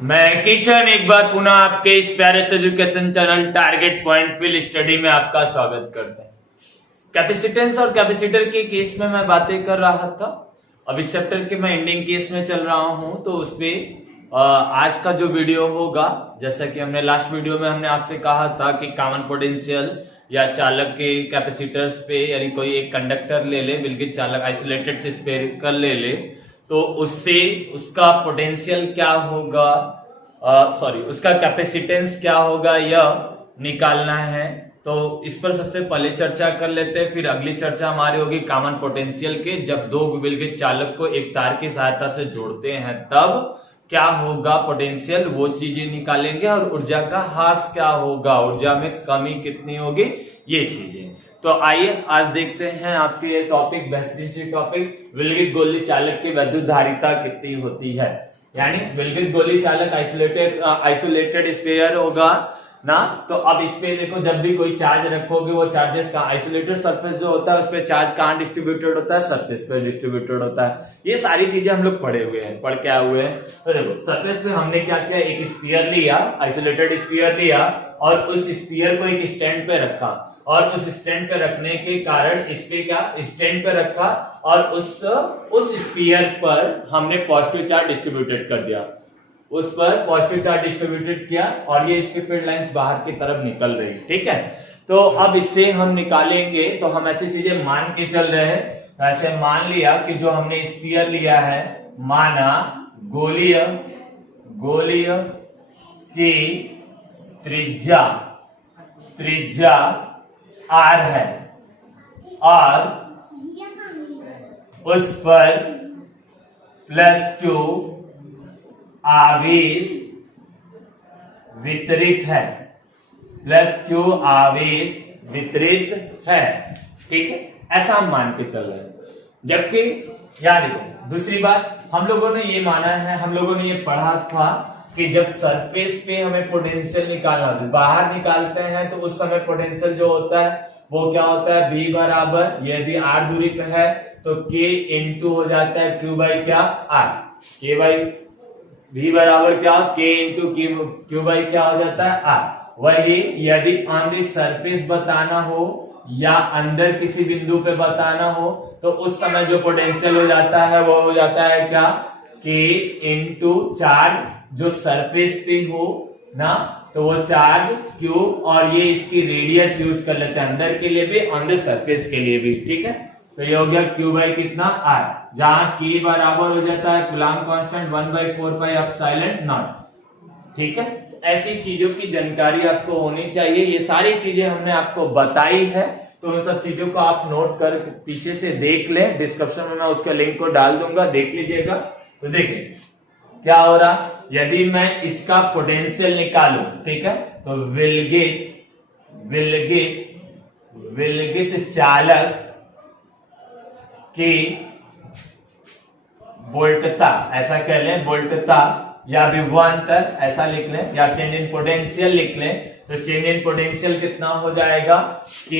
मैं किशन एक बार पुनः आपके इस प्यारे से education channel target point field study में आपका स्वागत करते हैं। कैपेसिटेंस और कैपेसिटर के केस में मैं बातें कर रहा था। अब इस चैप्टर के मैं एंडिंग केस में चल रहा हूं, तो उसपे आज का जो वीडियो होगा, जैसा कि हमने लास्ट वीडियो में हमने आपसे कहा था कि कॉमन पोटेंशियल या चालक के कैपेसिटर्स पे, यानी कोई एक कंडक्टर ले ले, बिल्कुल चालक आइसोलेटेड से स्फेरिकल ले ले, तो उससे उसका पोटेंशियल क्या होगा, उसका कैपेसिटेंस क्या होगा, यह निकालना है। तो इस पर सबसे पहले चर्चा कर लेते हैं, फिर अगली चर्चा हमारी होगी कॉमन पोटेंशियल के। जब दो विभेदित चालक को एक तार की सहायता से जोड़ते हैं तब क्या होगा पोटेंशियल, वो चीजें निकालेंगे। और ऊर्जा का ह्रास क्या होगा, ऊर्जा में कमी कितनी होगी, ये चीजें। तो आइए आज देखते हैं आपके ये टॉपिक, बेहतरीन सी टॉपिक, विलगित गोली चालक की वैद्युत धारिता कितनी होती है। यानी विलगित गोली चालक आइसोलेटेड स्फीयर होगा ना। तो अब इस पे देखो, जब भी कोई चार्ज रखोगे, वो चार्जेस का आइसोलेटेड सरफेस जो होता है उस पे चार्ज कहां डिस्ट्रीब्यूटेड होता है, सरफेस पे डिस्ट्रीब्यूटेड होता है। ये सारी चीजें हम लोग पढ़े हुए हैं, पढ़ के आए हुए हैं। तो देखो सरफेस पे हमने क्या किया, एक स्फीयर लिया, आइसोलेटेड स्फीयर लिया, और उस स्फीयर को एक स्टैंड पे रखा, और उस स्टैंड पे रखने के कारण इस पे क्या स्टैंड पे रखा, और उस स्फीयर पर हमने पॉजिटिव चार्ज डिस्ट्रीब्यूटेड कर दिया, उस पर पॉजिटिव चार्ज डिस्ट्रीब्यूटेड किया, और ये इसकी फील्ड लाइंस बाहर की तरफ निकल रही, ठीक है। तो अब इससे हम निकालेंगे, तो हम ऐसी चीजें मान के चल रहे हैं। ऐसे मान लिया कि जो हमने स्फीयर लिया है, माना गोलीय की त्रिज्या R है, और उस पर +2 आवेश वितरित है, +q आवेश वितरित है, ठीक है। ऐसा हम मान के चल रहे हैं। जबकि याद देखो दूसरी बात, हम लोगों ने ये माना है, हम लोगों ने ये पढ़ा था कि जब सरफेस पे हमें पोटेंशियल निकालना होता है, बाहर निकालते हैं, तो उस समय पोटेंशियल जो होता है वो क्या होता है, V बराबर, यदि R दूरी पे है तो K इंटू हो जाता है Q बाई क्या R, K बाई V बराबर क्या, K इंटू Q बाई क्या हो जाता है R। वही यदि ऑन दी सरफेस बताना हो या अंदर किसी बिंदु पे बताना हो, तो उस समय जो पोटेंशियल हो जाता है वो हो जाता है क्या, K इंटू चार्ज जो सरफेस पे हो ना, तो वो चार्ज Q, और ये इसकी रेडियस यूज कर लेते हैं अंदर के लिए भी, ऑन द सरफेस के लिए भी, ठीक है। तो ये हो गया Q बाई कितना R, जहां K बराबर हो जाता है coulomb constant 1/4 pi epsilon not, ठीक है। ऐसी चीजों की जानकारी आपको होनी चाहिए, ये सारी चीजें हमने आपको बताई है, तो उन सब चीजों को आप नोट कर पीछे से देख लें। डिस्क्रिप्शन में मैं उसका लिंक को डाल दूंगा, देख लीजिएगा। तो देखिए क्या हो रहा, यदि मैं इसका पोटेंशियल निकालूं, ठीक है, तो विलगित चालक की वोल्टता, ऐसा कह लें वोल्टता, या विभवांतर ऐसा लिख लें, या चेंज इन पोटेंशियल लिख लें। तो चेंज इन पोटेंशियल कितना हो जाएगा, K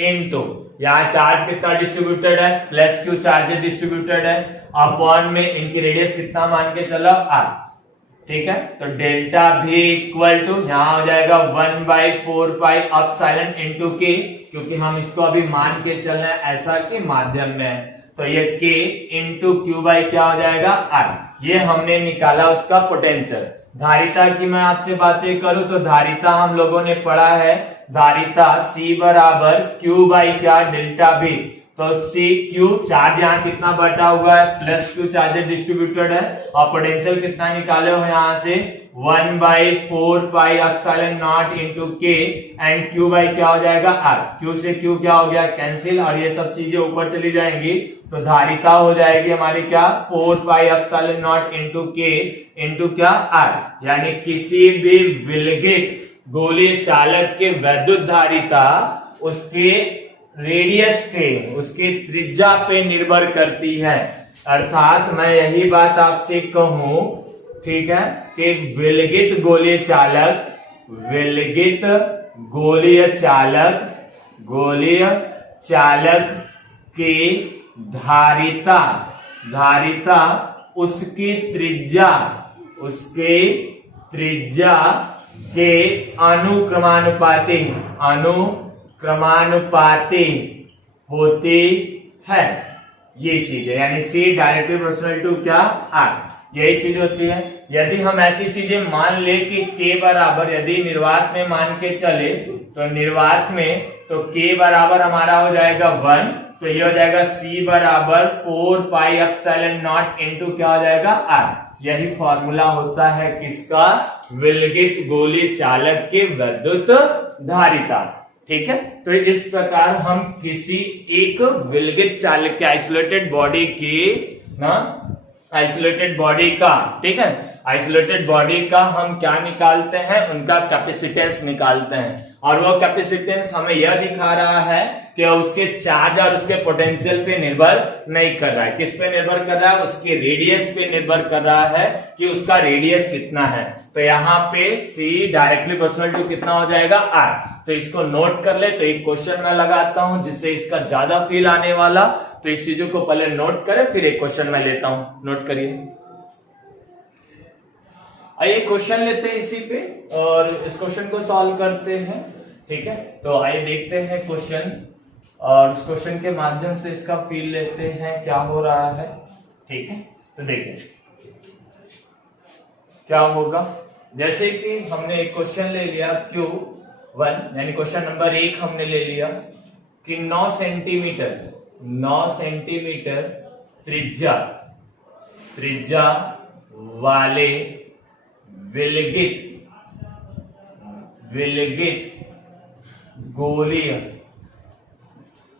इंटू, यहाँ चार्ज कितना डिस्ट्रीब्यूटेड है, +q चार्ज डिस्ट्रीब्यूटेड है, अपॉन में इनकी रेडियस कितना मान के चलो R, ठीक है। तो डेल्टा V इक्वल टू यहाँ हो जाएगा 1/4 पाई एप्सिलॉन इंटू K, क्योंकि हम इसको अभी मान के चल रहे हैं ऐसा कि माध्यम में है, तो ये K इंटू Q बाई क्या हो जाएगा R। ये हमने निकाला उसका पोटेंशियल। धारिता की मैं आपसे बातें करूं, तो धारिता हम लोगों ने पढ़ा है, धारिता C बराबर Q बाई क्या डेल्टा V। तो C Q चार्ज यहाँ कितना बटा हुआ है, +q चार्ज डिस्ट्रीब्यूटेड है, और पोटेंशियल कितना निकाले हो यहाँ से 1/4 pi epsilon not into K, and Q by क्या हो जाएगा R। Q से Q क्या हो गया कैंसिल, और ये सब चीजें ऊपर चली जाएंगी, तो धारिता हो जाएगी हमारी क्या 4 pi epsilon not into K into क्या R। यानी किसी भी विलगित गोलीय चालक के वैद्युत धारिता उसके रेडियस पे, उसके त्रिज्या पे निर्भर करती है। अर्थात मैं यही बात आपसे कहूं, ठीक है, कि विलगित गोलीय चालक की धारिता उसकी त्रिज्या उसके त्रिज्या के अनुक्रमानुपाती होती है। ये चीज है, यानी सी डायरेक्टली प्रोपोर्शनल टू क्या आर, यही चीज होती है। यदि हम ऐसी चीजें मान ले कि के बराबर, यदि निर्वात में मान के चले तो निर्वात में तो के बराबर हमारा हो जाएगा 1, तो ये हो जाएगा सी बराबर 4 पाई एप्सिलॉन नॉट इनटू क्या हो जाएगा आर। यही फॉर्मूला होता है किसका, विलगित गोली चालक के विद्युत धारिता। ठीक है, तो इस प्रकार हम किसी एक विलगित चालक के आइसोलेटेड बॉडी का ठीक है, आइसोलेटेड बॉडी का हम क्या निकालते हैं, उनका कैपेसिटेंस निकालते हैं। और वो कैपेसिटेंस हमें यह दिखा रहा है कि उसके चार्ज और उसके पोटेंशियल पे निर्भर नहीं कर रहा है। किस पे निर्भर कर रहा है, उसके रेडियस पे निर्भर कर रहा है कि उसका रेडियस कितना है। तो यहाँ पे C डायरेक्टली प्रोपोर्शनल टू कितना हो जाएगा R। तो इसको नोट कर ले। तो एक क्वेश्चन मैं लगाता हूं जिससे इसका ज्यादा फील आने वाला, तो इस चीजों को पहले नोट करें, फिर एक क्वेश्चन मैं लेता हूं। नोट करिए, आइए क्वेश्चन लेते हैं इसी पे और इस क्वेश्चन को सॉल्व करते हैं। ठीक है, तो आइए देखते हैं क्वेश्चन और उस क्वेश्चन के माध्यम से इसका फील लेते हैं क्या हो रहा है। ठीक है, तो देखिए क्या होगा। जैसे कि हमने एक क्वेश्चन ले लिया Q1, यानी क्वेश्चन नंबर 1 हमने ले लिया कि 9 सेंटीमीटर त्रिज्या वाले विलगित गोलीय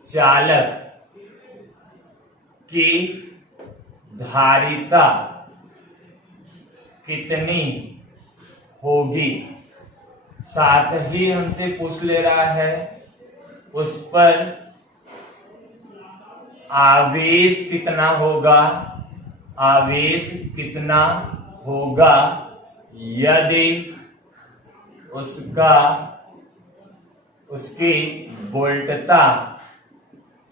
चालक की धारिता कितनी होगी। साथ ही हमसे पूछ ले रहा है उस पर आवेश कितना होगा यदि उसकी वोल्टता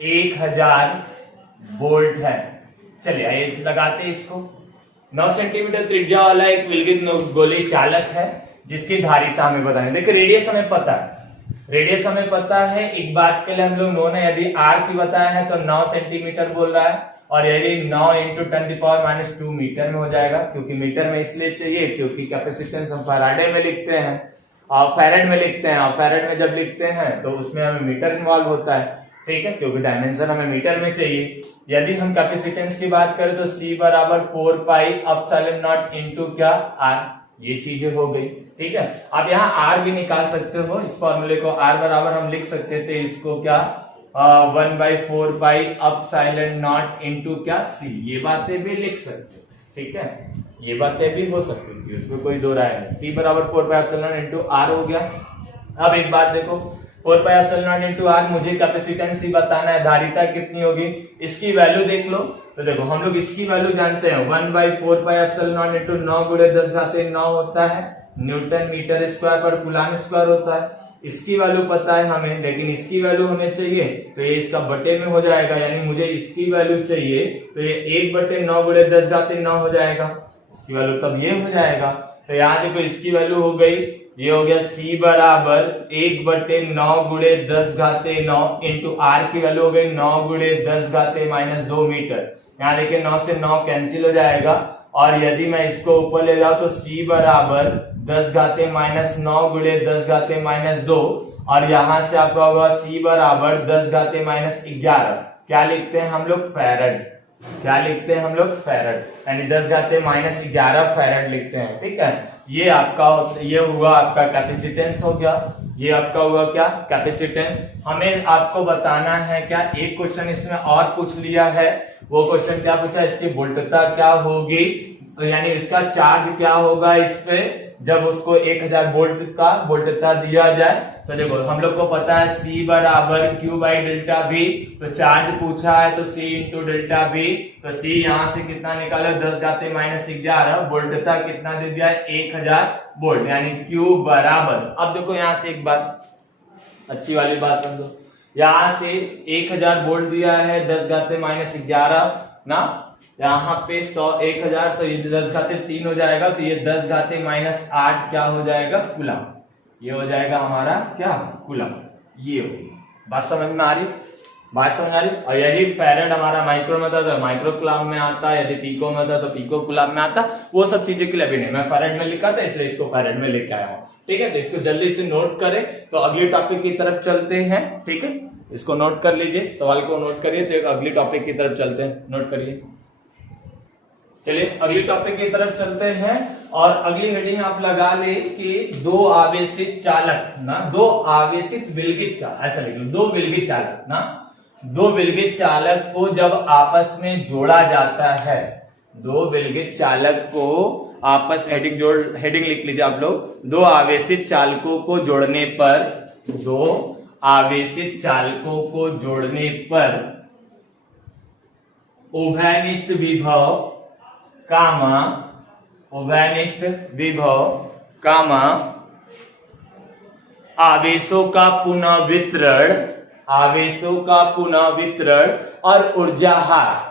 1000 वोल्ट है। चलिए आइए लगाते हैं इसको। 9 सेंटीमीटर त्रिज्या वाला एक विलगित गोली चालक है जिसकी धारिता हमें बतानी। देखिए रेडियस हमें पता है, एक बात के लिए हम लोग नो है, यदि R की बताया है तो 9 सेंटीमीटर बोल रहा है और यदि 9 × 10⁻⁻2 मीटर में हो जाएगा। क्योंकि मीटर में इसलिए चाहिए क्योंकि कैपेसिटेंस हम फैराडे में लिखते हैं और फैरेड में लिखते हैं, और फैरेड में जब लिखते हैं तो उसमें हमें मीटर इन्वॉल्व होता है। ठीक है, क्योंकि डायमेंशन हमें मीटर में चाहिए। यदि हम कैपेसिटेंस की बात करें तो C बराबर 4 पाई एप्सिलॉन नॉट इनटू क्या R, ये चीजें हो गई। ठीक है, आप यहाँ R भी निकाल सकते हो। इस फॉर्मूले को R बराबर हम लिख सकते थे इसको क्या 1/4 पाई एप्सिलॉन नॉट इनटू क्या C, ये बातें भी लिख सकते। ठीक है, ये बातें भी हो सकती थी, उसमें कोई दो राय नहीं। C बराबर 4 pi epsilon not into R हो गया। अब एक बात देखो, 4 pi epsilon not into R, मुझे कैपेसिटेंस C बताना है, धारिता कितनी होगी इसकी वैल्यू देख लो। तो देखो हम लोग इसकी वैल्यू जानते हैं, 1/4 पाई एप्सिलॉन नॉट इनटू 9 × 10⁻9 होता है न्यूटन मीटर स्क्वायर पर कूलम स्क्वायर होता है। इसकी वैल्यू पता है हमें, लेकिन इसकी वैल्यू हमें चाहिए तो ये इसका बटे में हो जाएगा, यानी मुझे इसकी वैल्यू चाहिए तो ये 1/9 × 10⁻9 हो जाएगा। इसकी वैल्यू तब ये हो जाएगा। तो यहाँ देखो इसकी वैल्यू हो गई, ये हो गया C बराबर 1/9 × 10⁻9 इंटू R की वैल्यू हो गई 9 × 10⁻−2 मीटर। यहाँ देखिए 9 से 9 कैंसिल हो जाएगा और यदि मैं इसको ऊपर ले जाऊं तो C बराबर 10⁻−9 × 10⁻−2 और यहां से आपका होगा C बराबर 10⁻11। क्या लिखते हैं हम लोग, फैरड। क्या लिखते हैं हम लोग, फैरड, यानी 10⁻11 फैरड लिखते हैं। ठीक है, ये हुआ आपका कैपेसिटेंस हो गया। ये आपका हुआ क्या, कैपेसिटेंस। हमें आपको बताना है क्या, एक क्वेश्चन इसमें और पूछ लिया है। वो क्वेश्चन क्या पूछा, इसकी वोल्टता क्या होगी, यानी इसका चार्ज क्या होगा इस पे जब उसको 1000 वोल्ट का वोल्टता दिया जाए। तो देखो हम लोग को पता है C बराबर Q/ΔV, तो चार्ज पूछा है तो C × ΔV, तो C यहाँ से कितना निकालो 10⁻11, वोल्टता कितना दे दिया है 1000 वोल्ट, यानी Q बराबर। अब देखो यहाँ से एक बात अच्छी वाली बात समझो, यहाँ से 1000 वोल्ट दिया है 10⁻11 ना, यहाँ पे 100 1000 तो ये 10⁻³ हो जाएगा, तो ये 10⁻⁻8 क्या हो जाएगा कूलम। ये हो जाएगा हमारा क्या कूलम। ये होगी बात समझ में आ रही, बात समझ आ रही। और यदि फैरेड हमारा माइक्रो में था तो माइक्रो कूलम में आता, यदि पिको में था तो पिको कूलम में आता। वो सब चीजें के लिए अभी नहीं, मैं फैरेड में लिखा था इसलिए इसको फैरेड में लेके आया हूँ। ठीक है, तो इसको जल्दी से नोट करें तो अगले टॉपिक की तरफ चलते हैं। ठीक है, इसको नोट कर लीजिए, सवाल को नोट करिए, तो एक अगली टॉपिक की तरफ चलते हैं। नोट करिए, चलिए अगली टॉपिक की तरफ चलते हैं। और अगली हेडिंग आप लगा ले कि दो आवेशित चालक ना, दो आवेशित विलगित चालक, ऐसा लिख लो, दो विलगित चालक ना, दो विलगित चालक को जब आपस में जोड़ा जाता है, दो विलगित चालक को आपस हेडिंग लिख लीजिए आप लोग। दो आवेशित चालकों को जोड़ने पर, दो आवेशित चालकों को जोड़ने पर उभयनिष्ठ विभव कामा, उभयनिष्ठ विभव कामा आवेशों का पुनः वितरण, आवेशों का पुनः वितरण और ऊर्जा ह्रास,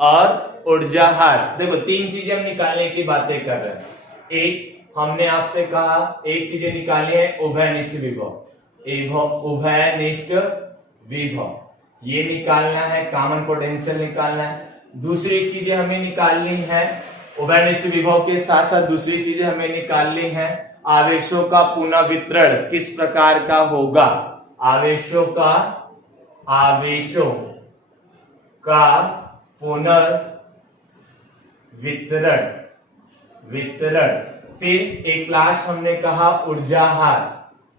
और ऊर्जा ह्रास। देखो तीन चीजें हम निकालने की बातें कर रहे हैं। एक हमने आपसे कहा, एक चीजें निकाली है उभयनिष्ठ विभव, उभयनिष्ठ विभव ये निकालना है, कॉमन पोटेंशियल निकालना है। दूसरी चीजें हमें निकालनी है, उभयनिष्ठ विभव के साथ साथ दूसरी चीजें हमें निकालनी है, आवेशों का पुनः वितरण किस प्रकार का होगा, आवेशों का पुनः वितरण, फिर एक लास्ट हमने कहा ऊर्जा ह्रास,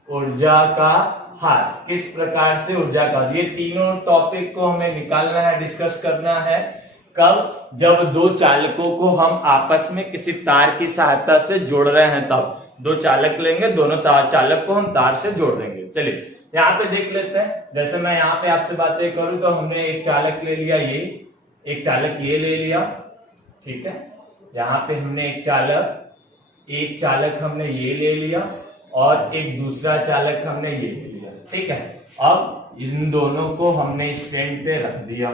ऊर्जा का ह्रास किस प्रकार से ऊर्जा का। ये तीनों टॉपिक को हमें निकालना है, डिस्कस करना है। कब, जब दो चालकों को हम आपस में किसी तार की सहायता से जोड़ रहे हैं, तब दो चालक लेंगे, दोनों चालक को हम तार से जोड़ देंगे। चलिए यहाँ पे देख लेते हैं। जैसे मैं यहाँ पे आपसे बातें करूं तो हमने एक चालक ले लिया, ये एक चालक ये ले लिया, ठीक है। यहाँ पे हमने एक चालक हमने ये ले लिया और एक दूसरा चालक हमने ये ले लिया, ठीक है। अब इन दोनों को हमने स्टैंड पे रख दिया।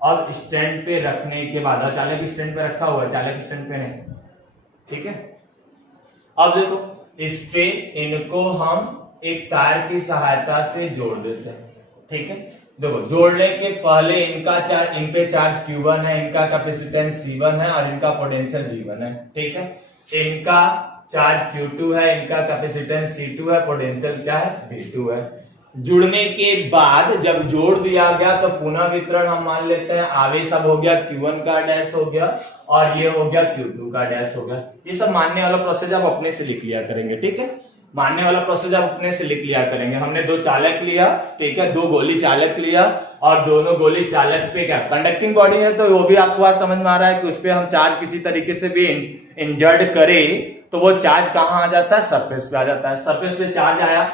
अब स्टैंड पे रखने के बाद, चालक स्टैंड पे रखा हुआ है, चालक स्टैंड पे नहीं, ठीक है। अब देखो इस पे इनको हम एक तार की सहायता से जोड़ देते हैं, ठीक है। देखो जोड़ने के पहले इन पे चार्ज Q1 है, इनका कैपेसिटेंस C1 है और इनका पोटेंशियल V1 है, ठीक है। इनका चार्ज Q2 है, इनका कैपेसिटेंस C2 है, पोटेंशियल क्या है V2 है। जुड़ने के बाद जब जोड़ दिया गया तो पुनः वितरण हम मान लेते हैं, आवेश अब हो गया Q1 का डैश हो गया और ये हो गया Q2 का डैश हो गया। ये सब मानने वाला प्रोसेस आप अपने से लिख लिया करेंगे, ठीक है। मानने वाला प्रोसेस आप अपने से लिख लिया करेंगे। हमने दो चालक लिया, ठीक है, दो गोली चालक लिया और दोनों गोली चालक पे क्या कंडक्टिंग बॉडी है, तो वो भी आपको आज समझ में आ रहा है कि उस पर हम चार्ज किसी तरीके से भी इंजर्ड करें तो वो चार्ज कहाँ आ जाता है, सरफेस पे आ जाता है। सरफेस पे चार्ज आया,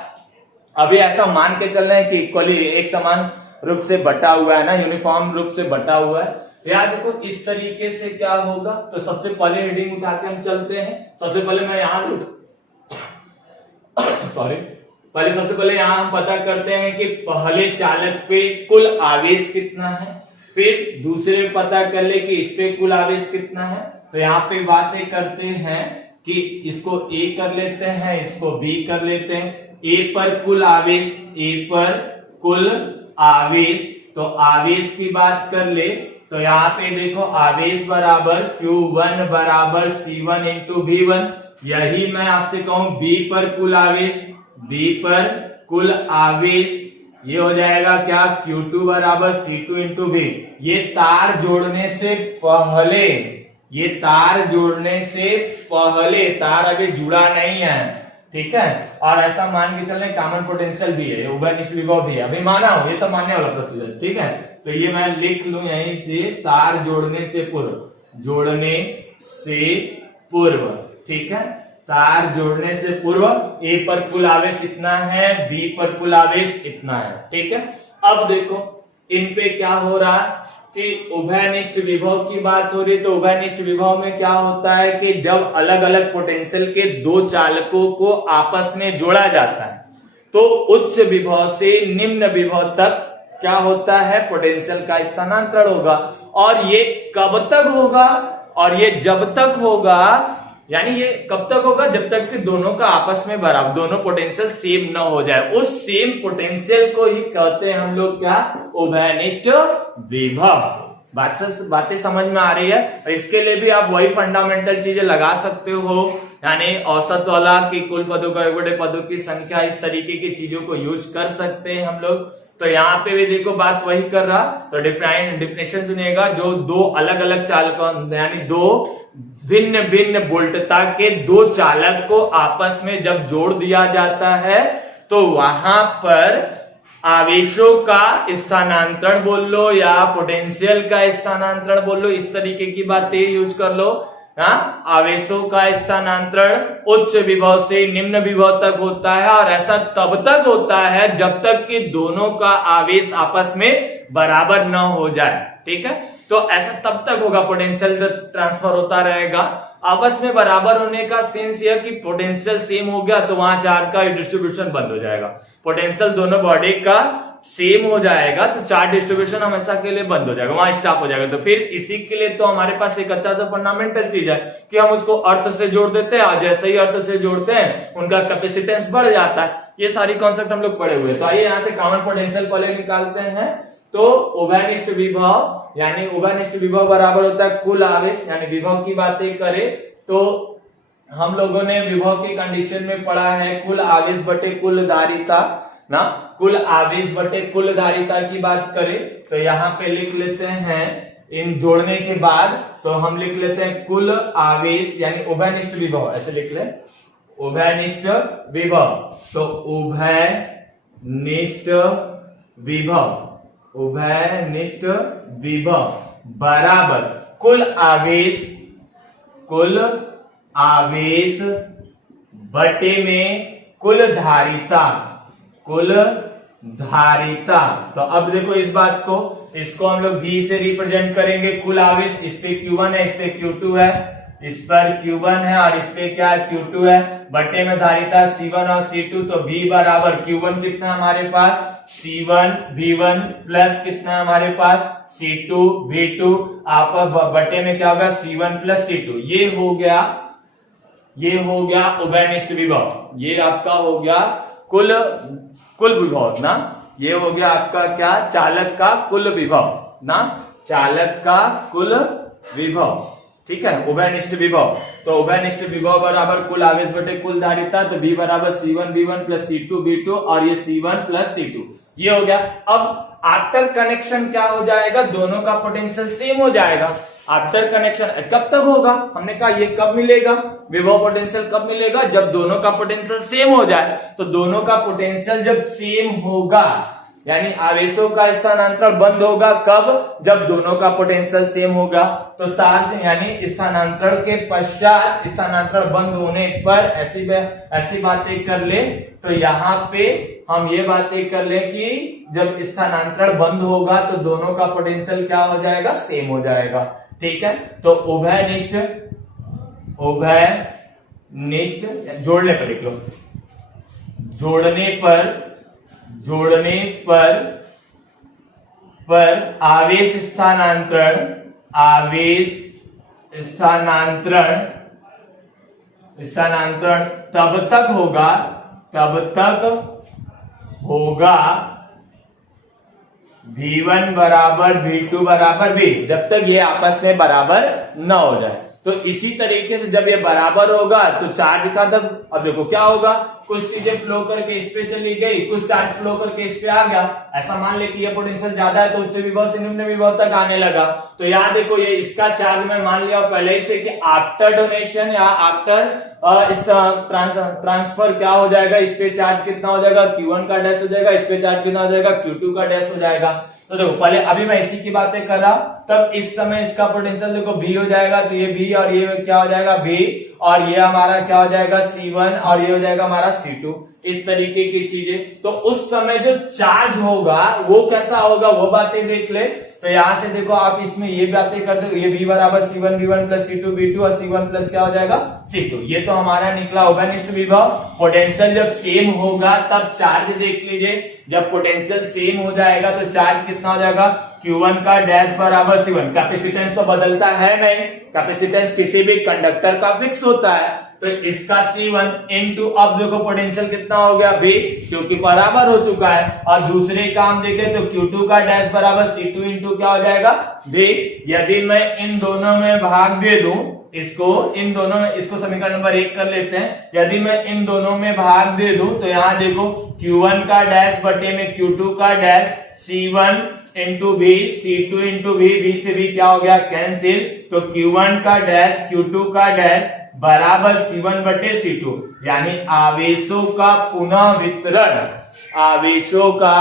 अभी ऐसा मान के चल रहे हैं कि इक्वली एक समान रूप से बटा हुआ है ना, यूनिफॉर्म रूप से बटा हुआ है। याद रखो इस तरीके से क्या होगा। तो सबसे पहले हेडिंग उठा के हम चलते हैं। सबसे पहले मैं यहां सबसे पहले यहां हम पता करते हैं कि पहले चालक पे कुल आवेश कितना है, फिर दूसरे में पता कर ले कि इस पे कुल आवेश कितना है। तो यहाँ पे बातें करते हैं कि इसको ए कर लेते हैं, इसको बी कर लेते हैं। ए पर कुल आवेश, तो आवेश की बात कर ले तो यहाँ पे देखो आवेश बराबर Q1 बराबर C1 इंटू V1। यही मैं आपसे कहूं बी पर कुल आवेश ये हो जाएगा क्या, Q2 बराबर C2 इंटू V। ये तार जोड़ने से पहले, तार अभी जुड़ा नहीं है, ठीक है। और ऐसा मान के चलने कॉमन पोटेंशियल भी है, उभयनिष्ठ विभव भी है, अभी माना हो, ये सब मानने वाला प्रोसीजर, ठीक है। तो ये मैं लिख लूं यहीं से, तार जोड़ने से पूर्व, ठीक है। तार जोड़ने से पूर्व ए पर कुल आवेश इतना है, बी पर कुल आवेश इतना है, ठीक है। अब देखो इन पे क्या हो रहा है कि उभयनिष्ठ विभव की बात हो रही है। तो उभयनिष्ठ विभव में क्या होता है कि जब अलग अलग पोटेंशियल के दो चालकों को आपस में जोड़ा जाता है तो उच्च विभव से निम्न विभव तक क्या होता है, पोटेंशियल का स्थानांतरण होगा। और ये कब तक होगा, और ये जब तक होगा, यानी ये कब तक होगा, जब तक कि दोनों का आपस में बराबर, दोनों पोटेंशियल सेम न हो जाए। उस सेम पोटेंशियल को ही कहते हैं हम लोग क्या, उभयनिष्ठ विभव। बातें समझ में आ रही है। और इसके लिए भी आप वही फंडामेंटल चीजें लगा सकते हो, यानी औसत वाला की कुल पदों का एक बटे पदों की संख्या, इस तरीके की चीजों को यूज कर सकते हैं हम लोग। तो यहाँ पे भी देखो बात वही कर रहा, तो डिफिनेशन सुनिएगा, जो दो अलग अलग चालकों यानी दो भिन्न भिन्न वोल्टता के दो चालक को आपस में जब जोड़ दिया जाता है तो वहां पर आवेशों का स्थानांतरण बोल लो या पोटेंशियल का स्थानांतरण बोल लो, इस तरीके की बातें यूज कर लो। आवेशों का स्थानांतरण उच्च विभव से निम्न विभव तक होता है, और ऐसा तब तक होता है जब तक कि दोनों का आवेश आपस में बराबर न हो जाए। ठीक है, तो ऐसा तब तक होगा, पोटेंशियल ट्रांसफर होता रहेगा। आपस में बराबर होने का सेंस यह कि पोटेंशियल सेम हो गया तो वहां चार्ज का डिस्ट्रीब्यूशन बंद हो जाएगा। पोटेंशियल दोनों बॉडी का सेम हो जाएगा तो चार्ज डिस्ट्रीब्यूशन हमेशा के लिए बंद हो जाएगा, वहां स्टॉप हो जाएगा। तो फिर इसी के लिए तो हमारे पास एक अच्छा सा फंडामेंटल चीज है कि हम उसको अर्थ से जोड़ देते हैं, और जैसे ही अर्थ से जोड़ते हैं उनका कैपेसिटेंस बढ़ जाता है। ये सारी कॉन्सेप्ट हम लोग पढ़े हुए हैं। तो आइए यहाँ से कॉमन पोटेंशियल पहले निकालते हैं। तो उभयनिष्ठ विभव, यानी उभयनिष्ठ विभव बराबर होता है कुल आवेश, यानी विभव की बातें करें तो हम लोगों ने विभव की कंडीशन में पढ़ा है कुल आवेश बटे कुल धारिता ना। कुल आवेश बटे कुल धारिता की बात करें तो यहाँ पे लिख लेते हैं, इन जोड़ने के बाद तो हम लिख लेते हैं कुल आवेश यानी उभयनिष्ठ विभव, ऐसे लिख ले उभयनिष्ठ विभव। तो उभयनिष्ठ विभव, उभयनिष्ठ विभव बराबर कुल आवेश बटे में कुल धारिता, कुल धारिता। तो अब देखो इस बात को, इसको हम लोग V से रिप्रेजेंट करेंगे। कुल आवेश, इस पे Q1 है, इस पे Q2 है, इस पर Q1 है और इस पे क्या है, Q2 है। बटे में धारिता C1 और C2, तो V बराबर Q1 कितना है हमारे पास, C1 V1 प्लस कितना है हमारे पास, C2 V2। आपका बटे में क्या होगा, C1 प्लस C2। ये हो गया उभयनिष्ठ विभव। ये आपका हो गया कुल विभव ना। ये हो गया आपका क्या, चालक का कुल विभव ना, चालक का कुल विभव। ठीक है, उभयनिष्ठ विभव। तो उभयनिष्ठ विभव बराबर कुल आवेश बटे कुल धारिता, तो V बराबर C1 V1 plus C2 V2 और ये C1 प्लस C2। ये हो गया। अब आफ्टर कनेक्शन क्या हो जाएगा, दोनों का पोटेंशियल सेम हो जाएगा। आफ्टर कनेक्शन कब तक होगा, हमने कहा ये कब मिलेगा, विभव पोटेंशियल कब मिलेगा, जब दोनों का पोटेंशियल सेम हो जाए। तो दोनों का पोटेंशियल जब सेम होगा यानी आवेशों का स्थानांतरण बंद होगा, कब, जब दोनों का पोटेंशियल सेम होगा। तो तार से यानी स्थानांतरण के पश्चात स्थानांतरण बंद होने पर ऐसी बातें कर ले। तो यहाँ पे हम ये बातें कर ले कि जब स्थानांतरण बंद होगा तो दोनों का पोटेंशियल क्या हो जाएगा, सेम हो जाएगा। ठीक है, तो उभयनिष्ठ जोड़ने पर लिख लो, जोड़ने पर आवेश स्थानांतरण तब तक होगा V1 बराबर V2 बराबर V, जब तक ये आपस में बराबर न हो जाए। तो इसी तरीके से जब ये बराबर होगा तो चार्ज का तब, अब देखो क्या होगा, कुछ चीजें फ्लो करके इस पे चली गई, कुछ चार्ज फ्लो करके इस पे आ गया। ऐसा मान ले कि ये पोटेंशियल ज्यादा है तो उच्च विभव से निम्न विभव तक आने लगा। तो यहाँ देखो ये इसका चार्ज मैं मान लिया पहले ही से कि आफ्टर डोनेशन या आफ्टर इस ट्रांसफर क्या हो जाएगा, इस पे चार्ज कितना हो जाएगा, Q1 का डैश हो जाएगा, इस पे चार्ज कितना हो जाएगा, Q2 का डैश हो जाएगा। तो देखो पहले अभी मैं इसी की बातें कर रहा, तब इस समय इसका पोटेंशियल देखो V हो जाएगा, तो ये V और ये क्या हो जाएगा V, और ये हमारा क्या हो जाएगा C1 और ये हो जाएगा हमारा C2, इस तरीके की चीजें। तो उस समय जो चार्ज होगा वो कैसा होगा वो बातें देख ले। तो यहां से देखो आप इसमें ये बातें कर दो, ये V बराबर C1 V1 plus C2 V2 और C1 प्लस क्या हो जाएगा C2। ये तो हमारा निकला उभयनिष्ठ विभव। पोटेंशियल जब सेम होगा तब चार्ज देख लीजिए, जब पोटेंशियल सेम हो जाएगा तो चार्ज कितना हो जाएगा, Q1 का डैश बराबर C1। कैपेसिटेंस तो बदलता है नहीं, कैपेसिटेंस किसी भी कंडक्टर का फिक्स होता है, तो इसका C1 इनटू, अब देखो पोटेंशियल कितना हो गया V, क्योंकि बराबर हो चुका है। और दूसरे का हम देखें तो Q2 का डैश बराबर C2 इनटू क्या हो जाएगा V। यदि मैं इन दोनों में भाग दे दूं इसको, इन दोनों में, इसको समीकरण नंबर 1 कर लेते हैं। यदि मैं इन दोनों में भाग दे दूं तो यहां देखो Q1 का डैश बटे में Q2 का dash, C1 into V, C2 into V, V से V क्या हो गया कैंसिल, तो Q1 का डैश Q2 का डैश बराबर C1 बटे C2, यानी आवेशों का पुनः वितरण, आवेशों का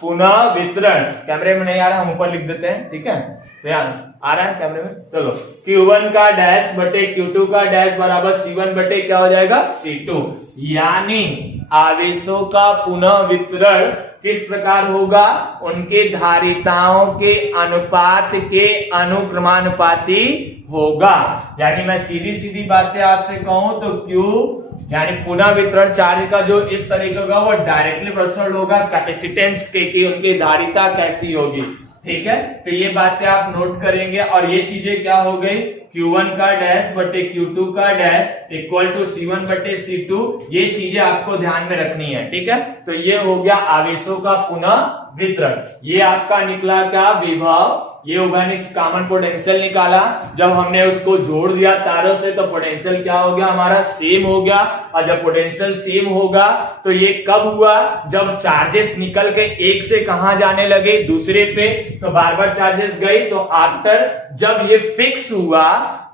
पुनः वितरण। कैमरे में नहीं आ रहा, हम ऊपर लिख देते हैं, ठीक है, तो यहाँ आ रहा है कैमरे में। चलो Q1 का डैश बटे Q2 का डैश बराबर C1 बटे क्या हो जाएगा C2, यानी आवेशों का पुनः वितरण किस प्रकार होगा, उनके धारिताओं के अनुपात के अनुक्रमानुपाती होगा। यानी मैं सीधी सीधी बातें आपसे कहूं तो Q यानी पुनः वितरण चार्ज का जो इस तरीके का वो डायरेक्टली प्रोपोर्शनल होगा कैपेसिटेंस के, कि उनकी धारिता कैसी होगी, ठीक है। तो ये बातें आप नोट करेंगे। और ये चीजें क्या हो गई, Q1 का डैश बटे Q2 का डैश इक्वल टू C1 बटे C2, ये चीजें आपको ध्यान में रखनी है, ठीक है। तो ये हो गया आवेशों का पुनः वितरण। ये आपका निकला क्या, विभव। ये होगा कॉमन पोटेंशियल निकाला, जब हमने उसको जोड़ दिया तारों से तो पोटेंशियल क्या हो गया हमारा, सेम हो गया। और जब पोटेंशियल सेम होगा तो ये कब हुआ, जब चार्जेस निकल के एक से कहां जाने लगे, दूसरे पे, तो बार बार चार्जेस गई। तो आफ्टर जब ये फिक्स हुआ,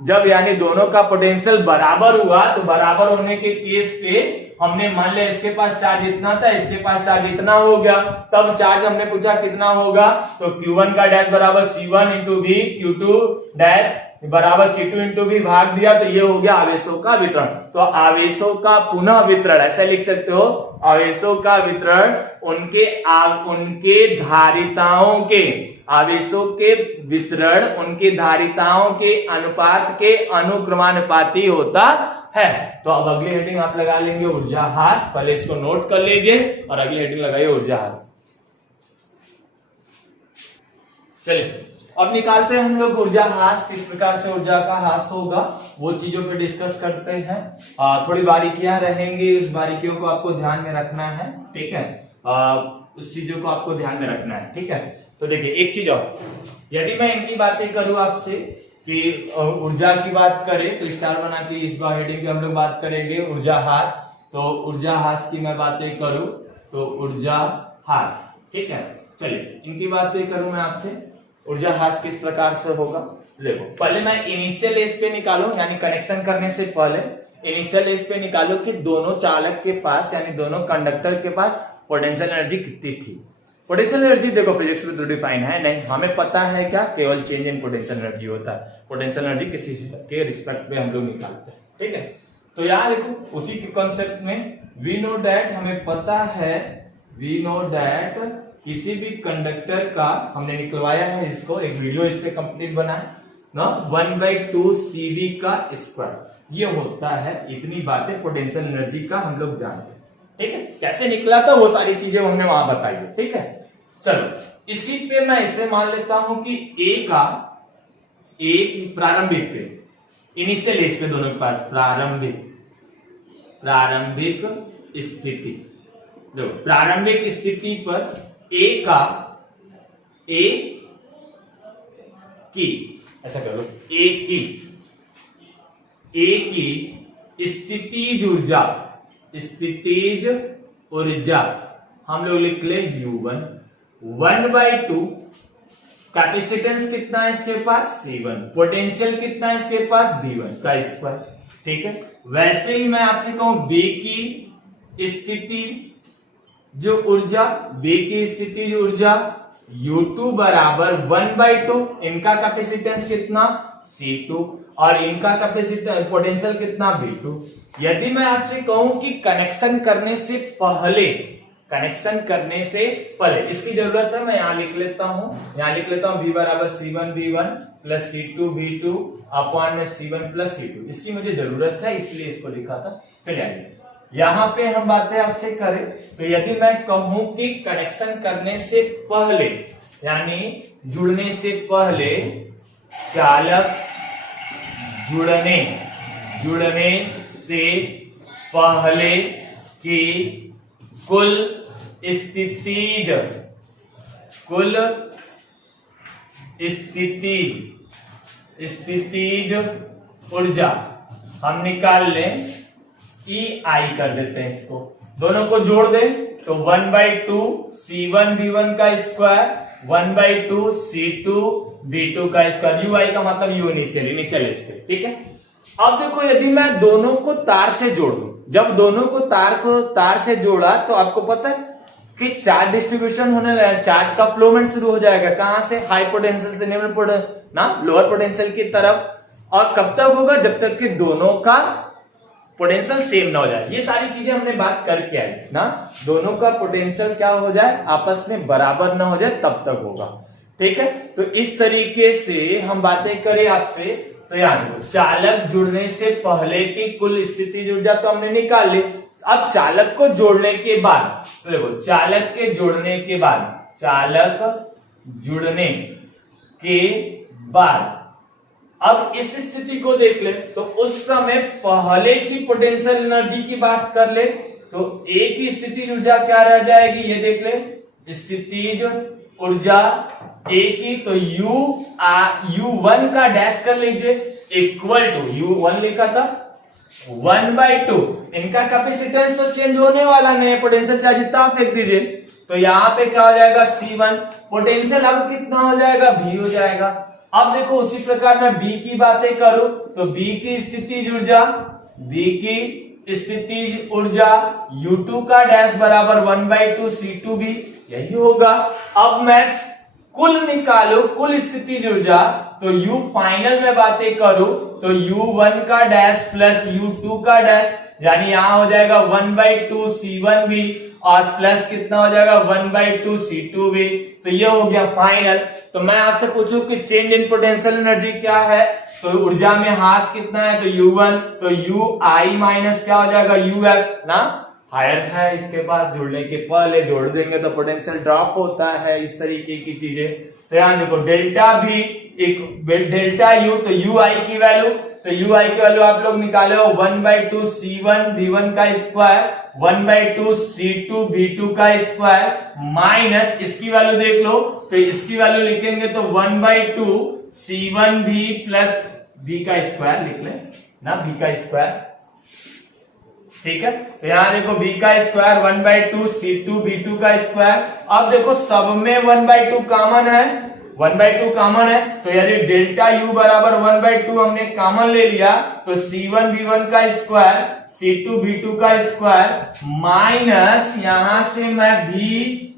जब यानी दोनों का पोटेंशियल बराबर हुआ, तो बराबर होने के केस पे हमने मान लिया इसके पास चार्ज इतना था, इसके पास चार्ज इतना हो गया, तब चार्ज हमने पूछा कितना होगा, तो Q1 का डैश बराबर C1 into V, Q2 dash बराबर C2 इंटू V भाग दिया, तो ये हो गया आवेशों का वितरण। तो आवेशों का पुनः वितरण ऐसा लिख सकते हो, आवेशों का वितरण उनके धारिताओं के, आवेशों के वितरण उनके धारिताओं के अनुपात के अनुक्रमानुपाती होता है। तो अब अगली हेडिंग आप लगा लेंगे ऊर्जा ह्रास। पहले इसको नोट कर लीजिए और अगली हेडिंग लगाइए ऊर्जा ह्रास। चलिए अब निकालते हैं हम लोग ऊर्जा ह्रास, किस प्रकार से ऊर्जा का ह्रास होगा, वो चीजों पे डिस्कस करते हैं। थोड़ी बारीकियां रहेंगी, उस बारीकियों को आपको ध्यान में रखना है, ठीक है। उस चीजों को आपको ध्यान में रखना है, ठीक है। तो देखिए एक चीज और, यदि मैं इनकी बातें करूं आपसे कि ऊर्जा की बात करें तो स्टार बना के इस बार हेडिंग की हम लोग बात करेंगे ऊर्जा ह्रास। तो ऊर्जा ह्रास की मैं बातें करूं तो ऊर्जा ह्रास, ठीक है। चलिए इनकी बातें करूं मैं आपसे, ऊर्जा ह्रास किस प्रकार से होगा। देखो पहले मैं इनिशियल एज पे निकालूं, यानी कनेक्शन करने से पहले इनिशियल एज पे निकालो कि दोनों चालक के पास यानी दोनों कंडक्टर के पास पोटेंशियल एनर्जी कितनी थी। पोटेंशियल एनर्जी देखो फिजिक्स में तो डिफाइन है नहीं, हमें पता है क्या, केवल चेंज इन पोटेंशियल एनर्जी होता है। पोटेंशियल एनर्जी किसी के रिस्पेक्ट में हम लोग निकालते हैं, ठीक है। तो यार देखो उसी के कॉन्सेप्ट में वी नो दैट, हमें पता है, वी नो दैट किसी भी कंडक्टर का, हमने निकलवाया है इसको, एक वीडियो इस पे कंप्लीट बना है ना, 1/2 CV का स्क्वायर, ये होता है। इतनी बातें पोटेंशियल एनर्जी का हम लोग जानते हैं, ठीक है। कैसे निकला था वो सारी चीजें हमने वहां बताई है, ठीक है। चलो इसी पे मैं इसे मान लेता हूं कि ए का, एक प्रारंभिक पे, इनिशियल एज पे दोनों के पास प्रारंभिक स्थिति, देखो प्रारंभिक स्थिति पर ए का, ए की, ऐसा करो, ए की स्थितिज ऊर्जा, स्थितिज ऊर्जा हम लोग लिख ले U1, 1/2 कैपेसिटेंस कितना है इसके पास C1, पोटेंशियल कितना है इसके पास V1 का स्क्वायर, ठीक है। वैसे ही मैं आपसे कहूं B की स्थिति जो ऊर्जा, B की स्थिति जो ऊर्जा U2 बराबर 1/2, इनका कैपेसिटेंस कितना C2 और इनका कैपेसिटेंस पोटेंशियल कितना V2। यदि मैं आपसे कहूं कि कनेक्शन करने से पहले, कनेक्शन करने से पहले इसकी जरूरत है, मैं यहां लिख लेता हूं, यहां लिख लेता हूं V बराबर C1 V1 plus C2 V2 upon में C1 प्लस C2, इसकी मुझे जरूरत है इसलिए इसको लिखा था। चलिए यहां पे हम बातें आपसे करें तो यदि मैं कहूं कि कनेक्शन करने से पहले यानी जुड़ने से पहले चालक जुड़ने से पहले की कुल स्थितिज ऊर्जा हम निकाल लें EI कर देते हैं, इसको दोनों को जोड़ दें तो 1/2 C1V1 का स्क्वायर 1/2 C2V2 का स्क्वायर, UI का मतलब इनिशियल स्टेट। ठीक है, अब देखो यदि मैं दोनों को तार से जोड़ दूं, जब दोनों को तार से जोड़ा तो आपको पता है कि चार्ज डिस्ट्रीब्यूशन होने लगा, चार्ज का फ्लोमेंट शुरू हो जाएगा। कहां से? हाई पोटेंशियल से लोअर पोटेंशियल की तरफ। और कब तक होगा? जब तक कि दोनों का पोटेंशियल सेम ना हो जाए। ये सारी चीजें हमने बात करके आई ना, दोनों का पोटेंशियल क्या हो जाए, आपस में बराबर ना हो जाए, तब तक होगा। ठीक है, तो इस तरीके से हम बातें करें आपसे तो याद रखो चालक जुड़ने से पहले की कुल स्थितिज ऊर्जा तो हमने निकाल ली। अब चालक को जोड़ने के बाद तो देखो चालक जुड़ने के बाद अब इस स्थिति को देख ले तो उस समय पहले की पोटेंशियल एनर्जी की बात कर ले तो ए की स्थितिज ऊर्जा क्या रह जाएगी, ये देख ले स्थितिज ऊर्जा ए की, तो U1 का डैश कर लीजिए इक्वल टू U1 लिखा था 1/2, इनका कैपेसिटेंस तो चेंज होने वाला नहीं है, पोटेंशियल चार्ज जितना फेंक दीजिए तो यहाँ पे क्या हो जाएगा C1, पोटेंशियल अब कितना हो जाएगा V हो जाएगा। अब देखो उसी प्रकार मैं B की बातें करूं तो B की स्थितिज ऊर्जा U2 का डैश बराबर 1/2 C2V, यही होगा। अब मैं कुल निकालो कुल स्थितिज ऊर्जा तो U फाइनल में बातें करूं तो U1 का डैश प्लस U2 का डैश, यानी यहां हो जाएगा 1/2 C1V और प्लस कितना हो जाएगा 1/2 C2V, तो ये हो गया फाइनल। तो मैं आपसे पूछूं कि चेंज इन पोटेंशियल एनर्जी क्या है, तो ऊर्जा में हास कितना है तो U1, तो UI माइनस क्या हो जाएगा UF ना, हायर है इसके पास, जुड़ने के पहले जोड़ देंगे तो पोटेंशियल ड्रॉप होता है, इस तरीके की चीजें। तो यहां देखो डेल्टा V डेल्टा U, तो UI की वैल्यू आप लोग निकाले हो 1/2 C1V1 का स्क्वायर 1/2 C2V2 का स्क्वायर माइनस इसकी वैल्यू देख लो तो इसकी वैल्यू लिखेंगे तो 1/2 C1V प्लस V का स्क्वायर लिख ले ना, V का स्क्वायर। ठीक है, तो यहां देखो B का स्क्वायर 1/2 C2V2 का स्क्वायर। अब देखो सब में 1/2 कॉमन है, 1/2 कॉमन है, तो यदि डेल्टा U बराबर 1/2 हमने कॉमन ले लिया तो C1V1 का स्क्वायर C2V2 का स्क्वायर माइनस यहां से मैं V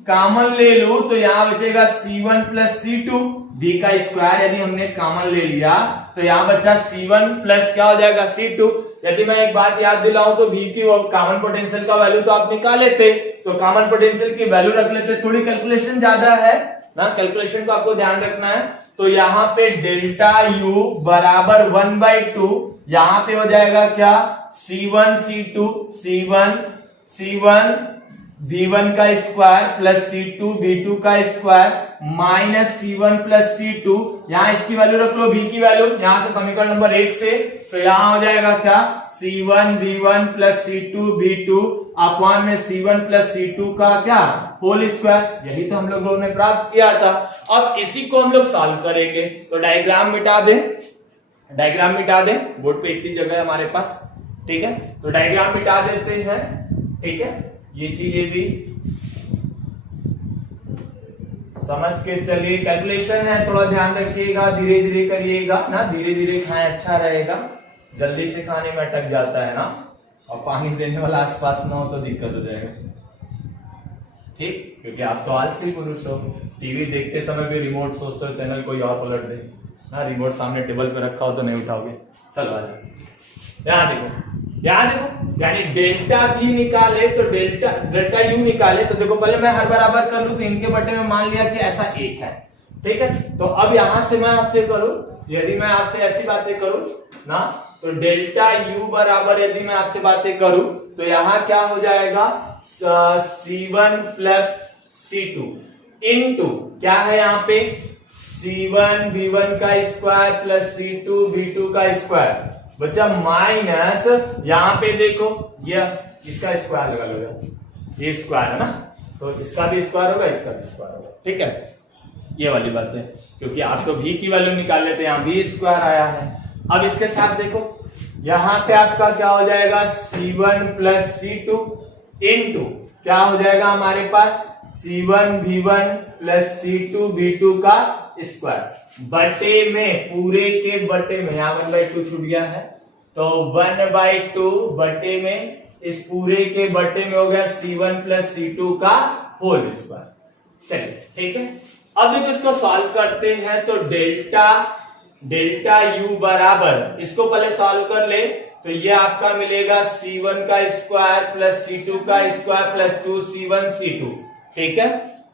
कॉमन ले लू तो यहां बचेगा C1 प्लस C2 V का स्क्वायर, यदि हमने कॉमन ले लिया तो यहां बचा C1 प्लस क्या हो जाएगा C2। यदि मैं एक बात याद दिलाऊं तो V की कॉमन पोटेंशियल का वैल्यू तो आप निकाल लेते, तो कॉमन पोटेंशियल की वैल्यू रख लेते, थोड़ी कैलकुलेशन ज्यादा है ना, कैलकुलेशन को आपको ध्यान रखना है। तो यहाँ पे डेल्टा U बराबर 1/2, यहां पे हो जाएगा क्या C1 V1 का स्क्वायर प्लस C2V2 का square minus C1 plus C2, यहां इसकी वैल्यू रख लो V की वैल्यू, यहां से समीकरण नंबर 1 से, तो यहां हो जाएगा क्या C1V1 प्लस C2V2 अपॉन में C1 प्लस C2 का क्या होल स्क्वायर, यही तो हम लोगों ने प्राप्त किया था। अब इसी को हम लोग सॉल्व करेंगे, तो डायग्राम मिटा दें, बोर्ड पे इतनी जगह है हमारे पास। ठीक है, तो डायग्राम मिटा देते हैं। ठीक है, ये चीजें भी समझ के चलिए, कैलकुलेशन है, थोड़ा ध्यान रखिएगा, धीरे धीरे करिएगा ना, धीरे धीरे खाएं अच्छा रहेगा, जल्दी से खाने में अटक जाता है ना, और पानी देने वाला आसपास ना हो तो दिक्कत हो जाएगा। ठीक, क्योंकि आप तो आलसी पुरुष हो, टीवी देखते समय भी रिमोट सोचते हो चैनल कोई और पलट दे ना, रिमोट सामने टेबल पे रखा हो तो नहीं उठाओगे। चलो आ जाओ, यहाँ देखो यानी डेल्टा V निकाले तो डेल्टा U निकाले तो देखो पहले मैं हर बराबर कर लूं तो इनके बटे में मान लिया कि ऐसा एक है। ठीक है, तो अब यहां से मैं आपसे करूं, यदि मैं आपसे ऐसी बातें करूं ना तो डेल्टा U बराबर यदि मैं आपसे बातें करूं तो यहां क्या हो जाएगा C1 प्लस C2 इंटू क्या है यहाँ पे C1 V1 का स्क्वायर प्लस C2 V2 का स्क्वायर बच्चा माइनस यहाँ पे देखो यह इसका स्क्वायर लगा लो, ये स्क्वायर है ना, तो इसका भी स्क्वायर होगा, इसका भी स्क्वायर होगा, ठीक है, ये वाली बात है, क्योंकि आप तो भी की वैल्यू निकाल लेते हैं, यहाँ भी स्क्वायर आया है। अब इसके साथ देखो यहाँ पे आपका क्या हो जाएगा C1 प्लस C2 इंटू क्या हो जाएगा हमारे पास C1 V1 plus C2 V2 का स्क्वायर बटे में, पूरे के बटे में, यहाँ 1/2 छूट गया है तो 1/2 बटे में, इस पूरे के बटे में हो गया C1 प्लस C2 का होल स्क्वायर। चलिए ठीक है, अब देखो इसको सॉल्व करते हैं तो डेल्टा U बराबर, इसको पहले सॉल्व कर ले तो ये आपका मिलेगा C1 का स्क्वायर प्लस C2 का स्क्वायर प्लस 2C1 C2, ठीक है।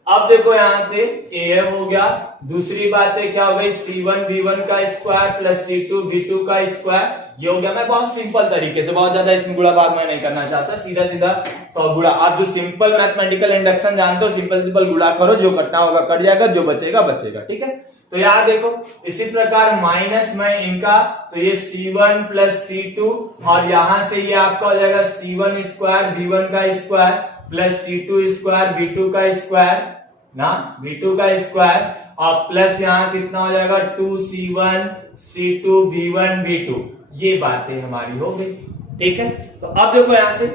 अब देखो यहां से ये हो गया, दूसरी बात है क्या हो गई C1 V1 का स्क्वायर प्लस C2 V2 का स्क्वायर, ये हो गया। मैं बहुत सिंपल तरीके से, बहुत ज्यादा इसमें गुणा भाग मैं नहीं करना चाहता, सीधा सीधा 100 गुणा। आप जो सिंपल मैथमेटिकल इंडक्शन जानते हो, सिंपल गुणा करो, जो कटना होगा कट जाएगा, जो बचेगा बचेगा, ठीक है। तो यहाँ देखो इसी प्रकार माइनस में इनका, तो ये C1 प्लस C2 और यहां से ये आपका हो जाएगा C1 स्क्वायर V1 का square plus C2 square V2 का स्क्वायर ना, V2 का स्क्वायर और प्लस यहाँ कितना हो जाएगा 2C1 C2 V1 V2, ये बातें हमारी हो गई, ठीक है। तो अब देखो यहां से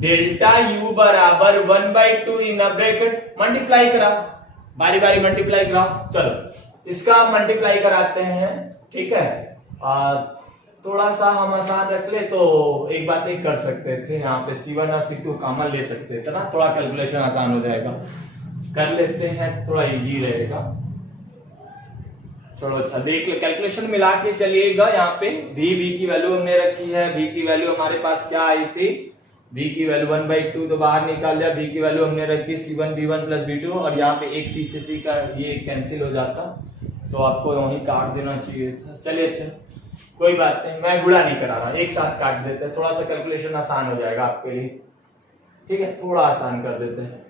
डेल्टा U बराबर 1/2 इन ब्रैकेट मल्टीप्लाई करा, बारी बारी मल्टीप्लाई कराओ, चलो इसका मल्टीप्लाई कराते हैं, ठीक है। थोड़ा सा हम आसान रख ले तो एक बात एक कर सकते थे, यहाँ पे C1 और C2 कॉमन ले सकते थे ना, थोड़ा कैलकुलेशन आसान हो जाएगा, कर लेते हैं, थोड़ा इजी रहेगा। चलो अच्छा देख ले, कैलकुलेशन मिला के चलिएगा। यहाँ पे v की वैल्यू हमने रखी है, v की वैल्यू हमारे पास क्या आई थी, v की वैल्यू 1/2 तो बाहर निकाल दिया, v की वैल्यू हमने रखी C1 V1 प्लस V2 और यहाँ पे एक C से C का ये कैंसिल हो जाता, तो आपको वहीं काट देना चाहिए था। चलिए अच्छा कोई बात नहीं, मैं गुणा नहीं करा रहा, एक साथ काट देते हैं, थोड़ा सा कैलकुलेशन आसान हो जाएगा आपके लिए, ठीक है, थोड़ा आसान कर देते हैं।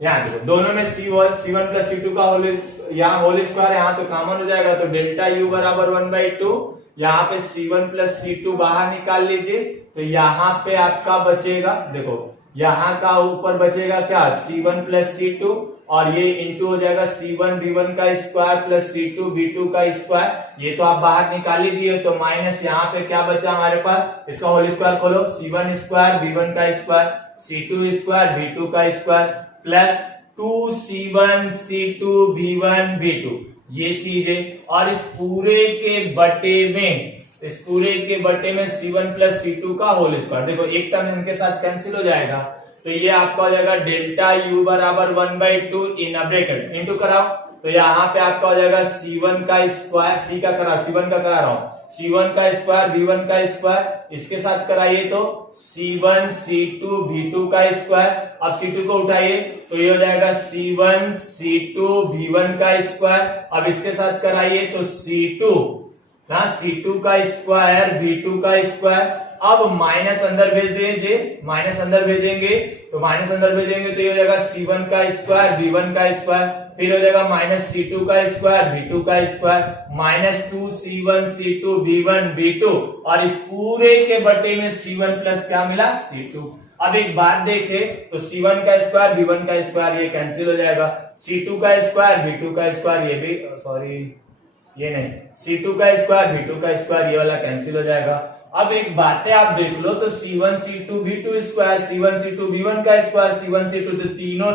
यहाँ देखो दोनों में C1 प्लस C2 का होल, यहाँ होल स्क्वायर, यहाँ तो कॉमन हो जाएगा, तो डेल्टा U बराबर 1/2, यहाँ पे C1 प्लस C2 बाहर निकाल लीजिए, तो यहाँ पे आपका बचेगा, देखो यहाँ का ऊपर बचेगा क्या C1 प्लस C2 और ये इंटू हो जाएगा C1 V1 का स्क्वायर प्लस C2 V2 का स्क्वायर, ये तो आप बाहर निकाल ही दिए, तो माइनस यहाँ पे क्या बचा हमारे पास, इसका होल स्क्वायर खोलो, C1 स्क्वायर V1 का स्क्वायर C2 स्क्वायर V2 का square plus 2C1 C2 V1 V2, ये चीज है। और इस पूरे के बटे में, इस पूरे के बटे में C1 प्लस C2 का होल स्क्वायर, देखो एक टर्म इनके साथ कैंसिल हो जाएगा, तो ये आपका हो जाएगा डेल्टा U बराबर 1/2 इन ब्रैकेट इंटू कराओ, तो यहाँ पे आपका हो जाएगा C1 का स्क्वायर, C1 का करा रहा हूं, C1 का स्क्वायर V1 का स्क्वायर, इसके साथ कराइए तो C1 C2 V2 का स्क्वायर, अब C2 को उठाइए तो ये हो जाएगा C1 C2 V1 का स्क्वायर, अब इसके साथ कराइए तो C2 का स्क्वायर V2 का स्क्वायर, अब माइनस अंदर भेज दीजिए, माइनस अंदर भेजेंगे तो ये हो जाएगा C1 का स्क्वायर V1 का स्क्वायर, फिर हो जाएगा माइनस C2 का स्क्वायर V2 का square minus 2C1 C2 V1 V2 और इस पूरे के बटे में C1 प्लस क्या मिला C2। अब एक बात देखे तो C1 का स्क्वायर V1 का स्क्वायर ये कैंसिल हो जाएगा, C2 का स्क्वायर V2 का स्क्वायर ये भी, सॉरी ये नहीं, C2 का स्क्वायर V2 का स्क्वायर ये वाला कैंसिल हो जाएगा। अब एक बात है आप देख लो तो C1 C2 V2 square, C1 C2 V1 का स्क्वायर, C1 C2, तो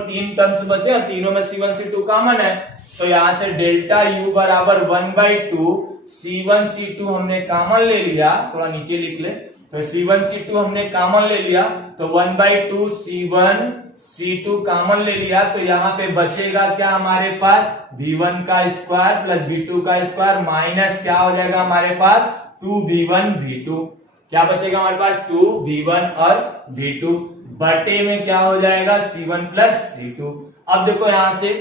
तीन टर्म्स बचे और तीनों में C1 C2 कॉमन है, तो यहां से डेल्टा U बराबर 1/2 C1 C2 हमने कॉमन ले लिया, थोड़ा नीचे लिख ले, तो C1 C2 हमने कॉमन ले लिया, तो 1/2 C1 C2 कॉमन ले लिया, तो यहाँ पे बचेगा क्या हमारे पास V1 का स्क्वायर प्लस V2 का स्क्वायर माइनस क्या हो जाएगा हमारे पास 2V1 V2, क्या बचेगा हमारे पास 2V1 और V2 बटे में क्या हो जाएगा C1 प्लस C2। अब देखो यहां से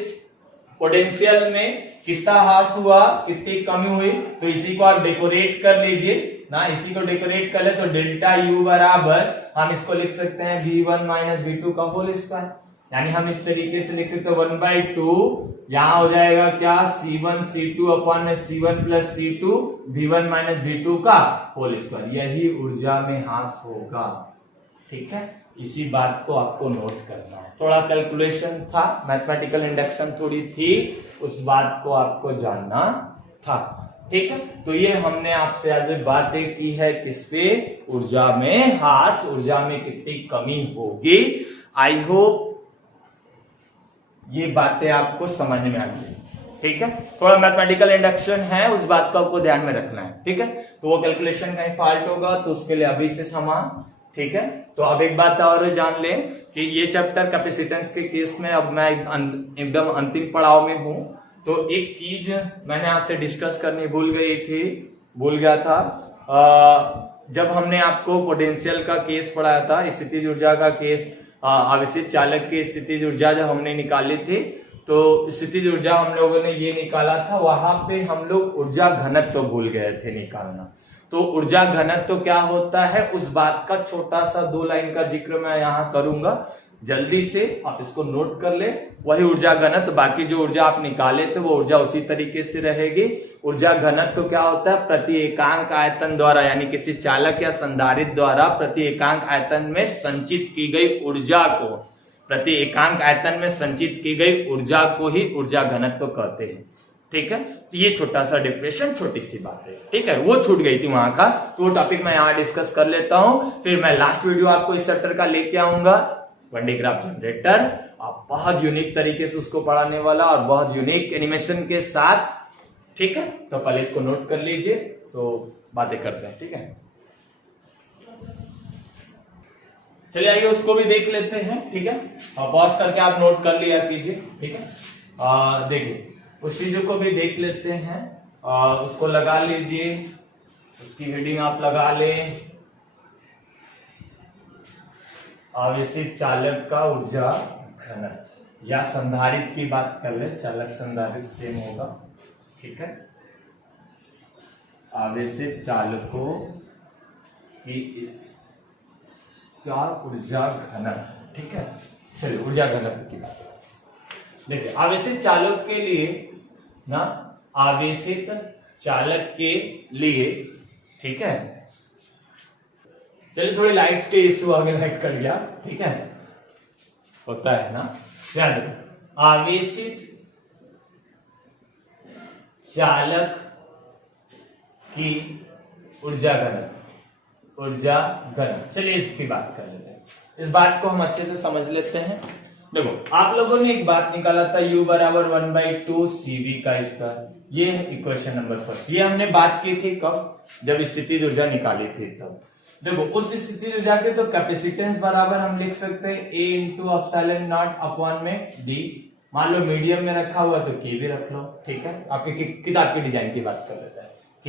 पोटेंशियल में कितना ह्रास हुआ, कितनी कमी हुई, तो इसी को आप डेकोरेट कर लीजिए, ना इसी को डेकोरेट कर ले तो डेल्टा U बराबर हम इसको लिख सकते हैं V1 माइनस V2 का होल स्क्वायर, यानी हम इस तरीके से लिख सकते हैं 1/2 यहां हो जाएगा क्या C1 C2 अपॉन में C1 plus C2 V1 minus V2 का होल स्क्वायर, यही ऊर्जा में ह्रास होगा। ठीक है, इसी बात को आपको नोट करना है। थोड़ा कैलकुलेशन था, मैथमेटिकल इंडक्शन थोड़ी थी, उस बात को आपको जानना था। ठीक है, तो ये हमने आपसे आज बातें की है किस पे, ऊर्जा में ह्रास, ऊर्जा में कितनी कमी होगी। आई होप ये बातें आपको समझ में आ गई। ठीक है, थोड़ा मैथमेटिकल इंडक्शन है, उस बात को आपको ध्यान में रखना है। ठीक है, तो वो कैलकुलेशन कहीं फॉल्ट होगा तो उसके लिए अभी से समान। ठीक है, तो अब एक बात और जान लें कि ये चैप्टर कैपेसिटेंस के केस में अब मैं एकदम अंतिम पड़ाव में हूं। तो एक चीज मैंने आपसे डिस्कस करनी भूल गया था। जब हमने आपको पोटेंशियल का केस पढ़ाया था, स्थितिज ऊर्जा का केस, आवेशित चालक की स्थितिज ऊर्जा जब हमने निकाली थी, तो स्थितिज ऊर्जा हम लोगों ने ये निकाला था, वहां पे हम लोग ऊर्जा घनत्व तो भूल गए थे निकालना। तो ऊर्जा घनत्व तो क्या होता है, उस बात का छोटा सा 2 लाइन का जिक्र मैं यहाँ करूंगा, जल्दी से आप इसको नोट कर ले। वही ऊर्जा घनत्व, बाकी जो ऊर्जा आप निकाले थे वो ऊर्जा उसी तरीके से रहेगी। ऊर्जा घनत्व तो क्या होता है, प्रति एकांक आयतन द्वारा, यानी किसी चालक या संधारित्र द्वारा प्रति एकांक आयतन में संचित की गई ऊर्जा को, प्रति एकांक आयतन में संचित की गई ऊर्जा को ही ऊर्जा घनत्व कहते हैं। ठीक है, तो ये छोटा सा डिप्रेशन, छोटी सी बात है। ठीक है, वो छूट गई थी वहां का, तो वो टॉपिक मैं यहाँ डिस्कस कर लेता हूं। फिर मैं लास्ट वीडियो आपको इस चैप्टर का लेके आऊंगा, वन डी ग्राफ जनरेटर। आप बहुत यूनिक तरीके से उसको पढ़ाने वाला और बहुत यूनिक एनिमेशन के साथ। ठीक है, तो पहले इसको नोट कर लीजिए, तो बातें करते हैं। ठीक है, चलिए आइए उसको भी देख लेते हैं। ठीक है, पॉज करके आप नोट कर लिया कीजिए। ठीक है, देखिए उस चीजों को भी देख लेते हैं। उसको लगा लीजिए, उसकी हेडिंग आप लगा लें, आवेशित चालक का ऊर्जा घनत्व, या संधारित्र की बात कर ले, चालक संधारित्र सेम होगा। ठीक है, आवेशित चालकों की क्या ऊर्जा घनत्व। ठीक है, चलिए ऊर्जा घनत्व की बात देखिए। आवेशित चालक के लिए ना, आवेशित चालक के लिए, ठीक है, चलिए थोड़ी लाइट्स के इश्यू आगे लाइट कर गया। ठीक है, होता है ना, ध्यान रखो। आवेशित चालक की ऊर्जा घनत्व, ऊर्जा घनत्व, चलिए इसकी बात कर लेते हैं। इस बात को हम अच्छे से समझ लेते हैं। देखो आप लोगों ने एक बात निकाला था, U बराबर 1/2 CV का स्क्वायर, ये इक्वेशन नंबर फर्स्ट। ये हमने बात की थी कब, जब स्थितिज ऊर्जा निकाली थी तब। देखो उस स्थितिज ऊर्जा के तो कैपेसिटेंस बराबर हम लिख सकते हैं A into epsilon not upon में D। मान लो मीडियम में रखा हुआ तो K भी रख लो। ठीक है, आपके किताब के डिजाइन की बात कर लेते हैं। K,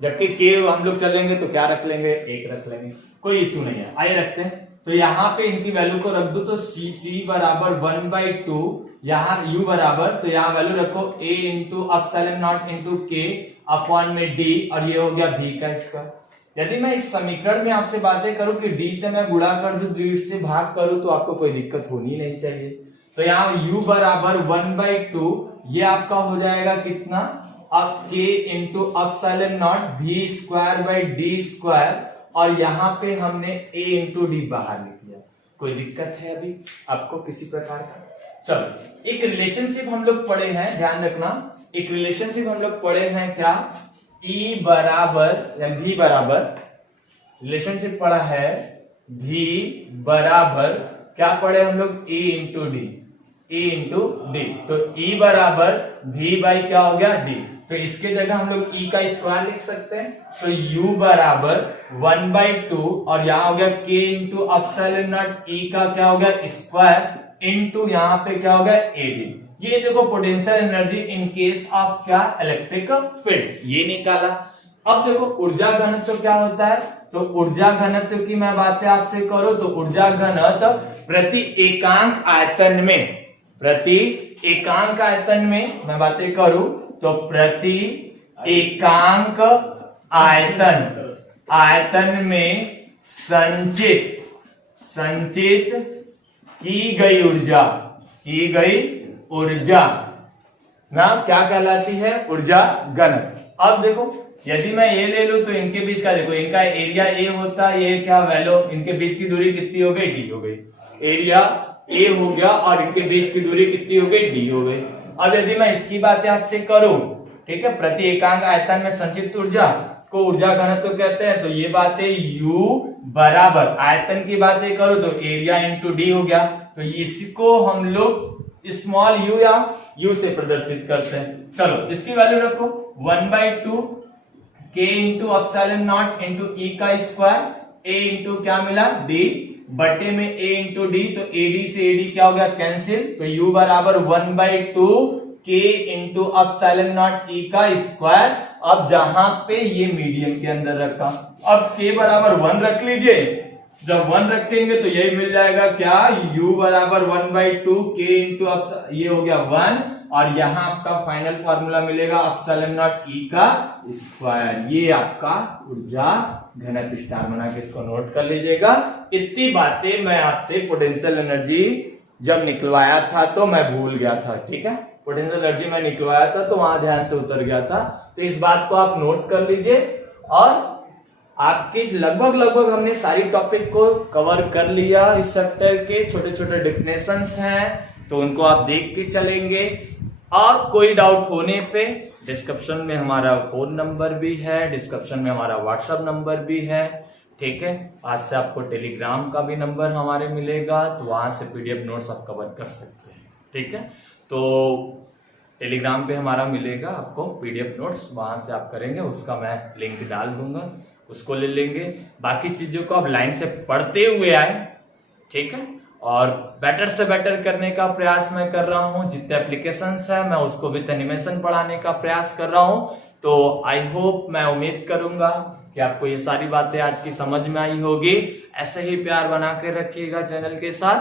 जबकि K हम लोग चलेंगे तो क्या रख लेंगे, 1 रख लेंगे, कोई इश्यू नहीं है। आइए रखते हैं, तो यहाँ पे इनकी वैल्यू को रख दो, तो C बराबर 1/2, यहाँ U बराबर, तो यहाँ वैल्यू रखो A into epsilon not into K upon में D, और ये हो गया V का स्क्वायर। यदि मैं इस समीकरण में आपसे बातें करूं कि D से मैं गुणा कर दूं, D से भाग करूं, तो आपको कोई दिक्कत होनी नहीं चाहिए। तो यहाँ U बराबर 1/2, ये आपका हो जाएगा कितना, अब K into epsilon not V square by D square, और यहाँ पे हमने A इंटू डी बाहर लिख दिया। कोई दिक्कत है अभी आपको किसी प्रकार का? चलो एक रिलेशनशिप हम लोग पढ़े हैं, ध्यान रखना, एक रिलेशनशिप हम लोग पढ़े हैं क्या, E बराबर या V बराबर, रिलेशनशिप पढ़ा है V बराबर, क्या पढ़े हम लोग, E into D, E into D. तो E बराबर V बाई क्या हो गया D, तो इसके जगह हम लोग E का स्क्वायर लिख सकते हैं। तो U बराबर 1/2, और यहाँ हो गया K into epsilon not E का क्या हो गया स्क्वायर, इंटू यहाँ पे क्या हो गया AD। ये देखो potential energy in case of क्या, इलेक्ट्रिक फील्ड, ये निकाला। अब देखो ऊर्जा घनत्व क्या होता है, तो ऊर्जा घनत्व की मैं बातें आपसे करूं तो ऊर्जा घनत्व प्रति एकांक आयतन में, प्रति एकांक आयतन में मैं बातें करूं तो प्रति एकांक आयतन, आयतन में संचित की गई ऊर्जा ना क्या कहलाती है? ऊर्जा घनत्व। अब देखो यदि मैं ये ले लूं तो इनके बीच का देखो, इनका एरिया ए होता है, ये क्या वैल्यू, इनके बीच की दूरी कितनी हो गई? डी हो गई। एरिया ए हो गया और इनके बीच की दूरी कितनी हो गई? डी हो गई। अब यदि मैं इसकी बातें आपसे करूं, ठीक है, प्रति एकांक आयतन में संचित ऊर्जा को ऊर्जा घनत्व तो कहते हैं, तो ये बातें U बराबर आयतन की बातें करो तो एरिया इंटू डी हो गया। तो इसको हम लोग स्मॉल u या u से प्रदर्शित करते हैं। चलो इसकी वैल्यू रखो 1/2 k into epsilon not into E का स्क्वायर, a इंटू क्या मिला? d बटे में a इंटू डी, तो ad से ad क्या हो गया? कैंसिल। तो u बराबर 1/2 k इंटू एप्सिलॉन नॉट ई का स्क्वायर। अब जहां पे ये मीडियम के अंदर रखा, अब k बराबर 1 रख लीजिए। जब 1 रखेंगे तो यही मिल जाएगा क्या? u बराबर 1/2 k इंटू ये हो गया 1, और यहां आपका फाइनल फॉर्मूला मिलेगा एप्सिलॉन नॉट ई का स्क्वायर। ये आपका ऊर्जा घनत्व स्टार बना के इसको नोट कर लीजिएगा। इतनी बातें मैं आपसे पोटेंशियल एनर्जी जब निकलवाया था तो मैं भूल गया था, ठीक है। पोटेंशियल एनर्जी मैं निकलवाया था तो वहां ध्यान से उतर गया था, तो इस बात को आप नोट कर लीजिए। और आपके लगभग हमने सारी टॉपिक को कवर कर लिया। इस चैप्टर के छोटे छोटे डेफिनेशंस हैं तो उनको आप देख के चलेंगे। और कोई डाउट होने पे डिस्क्रिप्शन में हमारा फोन नंबर भी है, डिस्क्रिप्शन में हमारा व्हाट्सएप नंबर भी है, ठीक है। आज से आपको टेलीग्राम का भी नंबर हमारे मिलेगा, तो वहां से पीडीएफ नोट्स आप कवर कर सकते हैं, ठीक है। तो टेलीग्राम पे हमारा मिलेगा आपको पीडीएफ नोट्स, वहां से आप करेंगे, उसका मैं लिंक डाल दूंगा, उसको ले लेंगे। बाकी चीजों को आप लाइन से पढ़ते हुए आए, ठीक है। और बेटर से बेटर करने का प्रयास मैं कर रहा हूं। जितने एप्लीकेशंस है मैं उसको विद एनिमेशन पढ़ाने का प्रयास कर रहा हूं। तो आई होप, मैं उम्मीद करूंगा कि आपको ये सारी बातें आज की समझ में आई होगी। ऐसे ही प्यार बना के रखिएगा चैनल के साथ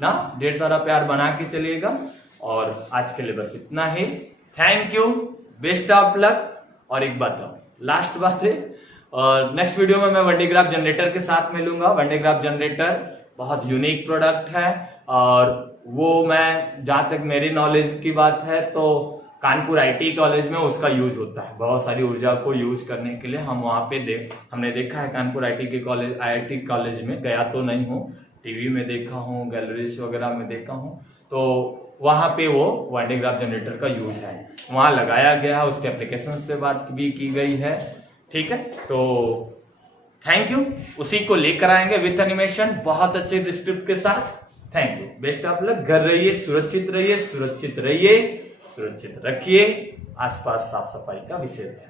ना, ढेर सारा प्यार बना के चलिएगा। और आज के लिए बस इतना ही। Thank you, best of luck. और एक बात लास्ट बात है, और नेक्स्ट वीडियो में मैं वनडेग्राफ जनरेटर के साथ मिलूंगा। वनडेग्राफ जनरेटर बहुत यूनिक प्रोडक्ट है, और वो मैं जहां तक मेरी नॉलेज की बात है तो कानपुर आईटी कॉलेज में उसका यूज होता है। बहुत सारी ऊर्जा को यूज करने के लिए हम वहां पे हमने देखा है। कानपुर आईटी कॉलेज में गया तो नहीं हूँ, टीवी में देखा हूँ, गैलरीज वगैरह में देखा हूँ, तो वहां पे वो वनडेग्राफ जनरेटर का यूज है, वहां लगाया गया है, उसके एप्लीकेशंस पे बात भी की गई है, ठीक है। तो थैंक यू, उसी को लेकर आएंगे विथ एनिमेशन, बहुत अच्छे स्क्रिप्ट के साथ। Thank you, best of luck. घर रहिए, सुरक्षित रहिए, सुरक्षित रखिए, आसपास साफ सफाई का विशेष ध्यान।